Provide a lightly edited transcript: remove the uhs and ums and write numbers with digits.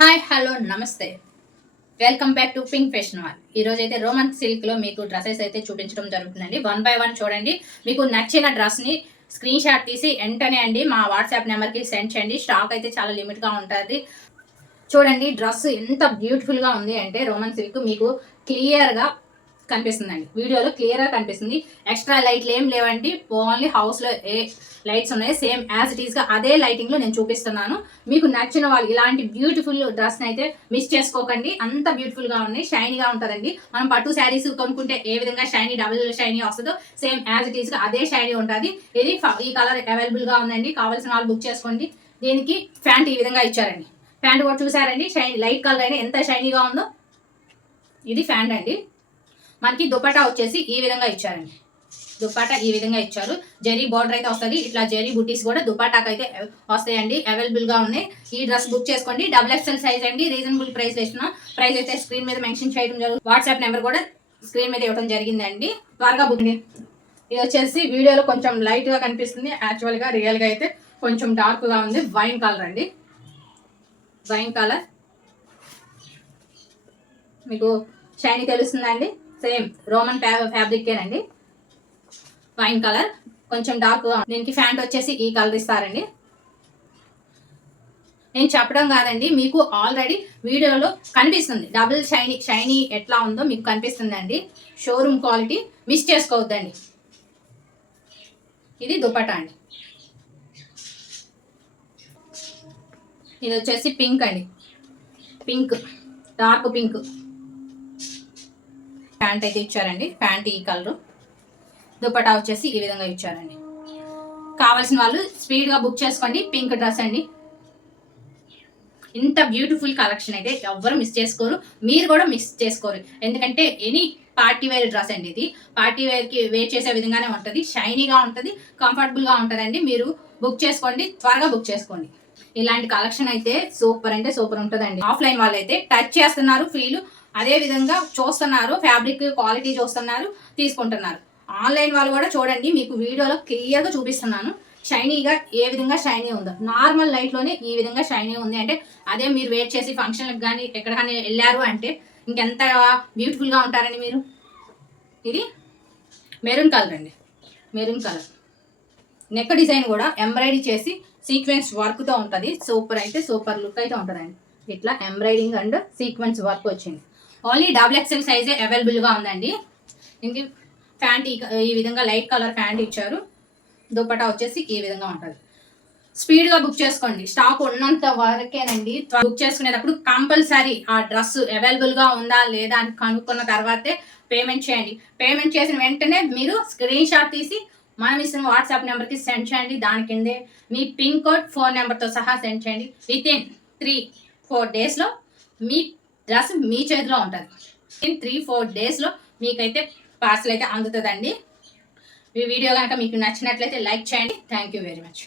Hi hello నమస్తే welcome back to pink fashion mall. ఈ రోజు అయితే రోమన్ సిల్క్ లో మీకు డ్రెస్సెస్ అయితే చూపించడం జరుగుతుందండి. 1 by 1 చూడండి. మీకు నచ్చిన డ్రెస్ ని స్క్రీన్ షాట్ తీసి వెంటనే అండి మా వాట్సాప్ నెంబర్ కి సెండ్ చేయండి. స్టాక్ అయితే చాలా లిమిట్ గా ఉంటుంది. చూడండి డ్రెస్ ఎంత బ్యూటిఫుల్ గా ఉంది అంటే రోమన్ సిల్క్ మీకు క్లియర్ గా కనిపిస్తుందండి. వీడియోలో క్లియర్ గా కనిపిస్తుంది. ఎక్స్ట్రా లైట్లు ఏం లేవండి. ఓన్లీ హౌస్ లో ఏ లైట్స్ ఉన్నాయి సేమ్ యాజ్ ఇట్ ఈస్ గా అదే లైటింగ్ లో నేను చూపిస్తున్నాను. మీకు నచ్చిన వాళ్ళు ఇలాంటి బ్యూటిఫుల్ డ్రెస్ అయితే మిస్ చేసుకోకండి. అంత బ్యూటిఫుల్ గా ఉన్నాయి, షైనీగా ఉంటుందండి. మనం పట్టు శారీస్ కొనుక్కుంటే ఏ విధంగా షైనీ డబుల్ షైనీ వస్తుందో సేమ్ యాజ్ ఇట్ ఈస్ గా అదే షైనీ ఉంటుంది. ఇది ఈ కలర్ అవైలబుల్ గా ఉందండి. కావాల్సిన వాళ్ళు బుక్ చేసుకోండి. దీనికి ప్యాంట్ ఈ విధంగా ఇచ్చారండి. ప్యాంట్ కూడా చూసారండి, షైనీ లైట్ కలర్ అయినా ఎంత షైనీగా ఉందో. ఇది ప్యాంట్ అండి. మనకి దుపట్టా వచ్చేసి ఈ విధంగా ఇచ్చారండి. దుపట్టా ఈ విధంగా ఇచ్చారు. జరీ బార్డర్ అయితే వస్తుంది. ఇట్లా జరీ బుటీస్ కూడా దుపట్టాకి అయితే వస్తాయండి. అవైలబుల్ గా ఉన్నాయి. ఈ డ్రెస్ బుక్ చేసుకోండి. XXL సైజ్ అండి. రీజనబుల్ ప్రైస్ వేస్తున్నా. ప్రైస్ అయితే స్క్రీన్ మీద మెన్షన్ చేయడం జరుగుతుంది. వాట్సాప్ నెంబర్ కూడా స్క్రీన్ మీద ఇవ్వడం జరిగిందండి. త్వరగా బుక్. ఇది వచ్చేసి వీడియోలో కొంచెం లైట్ గా కనిపిస్తుంది. యాక్చువల్ గా రియల్ గా అయితే కొంచెం డార్క్ గా ఉంది. వైన్ కలర్ అండి. వైన్ కలర్ మీకు షైనీ తెలుస్తుందండి. సేమ్ రోమన్ ఫ్యాబ్రికేనండి. వైన్ కలర్ కొంచెం డార్క్. దీనికి ప్యాంట్ వచ్చేసి ఈ కలర్ ఇస్తారండి. నేను చెప్పడం కాదండి, మీకు ఆల్రెడీ వీడియోలో కనిపిస్తుంది. డబుల్ షైనీ ఎట్లా ఉందో మీకు కనిపిస్తుందండి. షోరూమ్ క్వాలిటీ మిస్ చేసుకోవద్దండి. ఇది దుపట్టా అండి. ఇది వచ్చేసి పింక్ అండి. Pink, dark pink. ప్యాంట్ అయితే ఇచ్చారండి. ప్యాంట్ ఈ కలరు. దుపట్టా వచ్చేసి ఈ విధంగా ఇచ్చారండి. కావాల్సిన వాళ్ళు స్పీడ్గా బుక్ చేసుకోండి. పింక్ డ్రెస్ అండి. ఇంత బ్యూటిఫుల్ కలెక్షన్ అయితే ఎవ్వరు మిస్ చేసుకోరు. మీరు కూడా మిస్ చేసుకోరు. ఎందుకంటే ఎనీ పార్టీ వేర్ డ్రెస్ అండి. ఇది పార్టీ వేర్కి వేర్ చేసే విధంగానే ఉంటుంది. షైనీగా ఉంటుంది, కంఫర్టబుల్గా ఉంటుందండి. మీరు బుక్ చేసుకోండి, త్వరగా బుక్ చేసుకోండి. ఇలాంటి కలెక్షన్ అయితే సూపర్ అంటే సూపర్ ఉంటుందండి. ఆఫ్లైన్ వాళ్ళు అయితే టచ్ చేస్తున్నారు, ఫీల్ అదే విధంగా చూస్తున్నారు, ఫ్యాబ్రిక్ క్వాలిటీ చూస్తున్నారు, తీసుకుంటున్నారు. ఆన్లైన్ వాళ్ళు కూడా చూడండి, మీకు వీడియోలో క్లియర్గా చూపిస్తున్నాను. షైనీగా ఏ విధంగా షైనీ ఉందో. నార్మల్ లైట్లోనే ఈ విధంగా షైనీ ఉంది అంటే అదే మీరు వెయిట్ చేసి ఫంక్షన్కి కానీ ఎక్కడికైనా వెళ్ళారు అంటే ఇంకెంత బ్యూటిఫుల్గా ఉంటారండి మీరు. ఇది మెరూన్ కలర్ అండి. Maroon colour. నెక్ డిజైన్ కూడా ఎంబ్రాయిడరీ చేసి సీక్వెన్స్ వర్క్తో ఉంటుంది. సూపర్ అయితే సూపర్ లుక్ అయితే ఉంటుందండి. ఇట్లా ఎంబ్రాయిడింగ్ అండ్ సీక్వెన్స్ వర్క్ వచ్చింది. ఓన్లీ XXL సైజే అవైలబుల్గా ఉందండి. ఇంక ప్యాంట్ ఈ విధంగా లైట్ కలర్ ప్యాంట్ ఇచ్చారు. దుపట్టా వచ్చేసి ఈ విధంగా ఉంటుంది. స్పీడ్గా బుక్ చేసుకోండి. స్టాక్ ఉన్నంత వరకేనండి. బుక్ చేసుకునేటప్పుడు కంపల్సరీ ఆ డ్రెస్ అవైలబుల్గా ఉందా లేదా అని కనుక్కున్న తర్వాతే పేమెంట్ చేయండి. పేమెంట్ చేసిన వెంటనే మీరు స్క్రీన్ షాట్ తీసి మనం ఇస్తున్న వాట్సాప్ నెంబర్కి సెండ్ చేయండి. దాని కిందే మీ పిన్ కోడ్, ఫోన్ నెంబర్తో సహా సెండ్ చేయండి. వితిన్ 3-4 డేస్లో మీ డ్రెస్ మీ చేతిలో ఉంటుంది. ఇన్ 3-4 డేస్లో మీకైతే పార్సల్ అయితే అందుతుందండి. ఈ వీడియో కనుక మీకు నచ్చినట్లయితే లైక్ చేయండి. Thank you very much.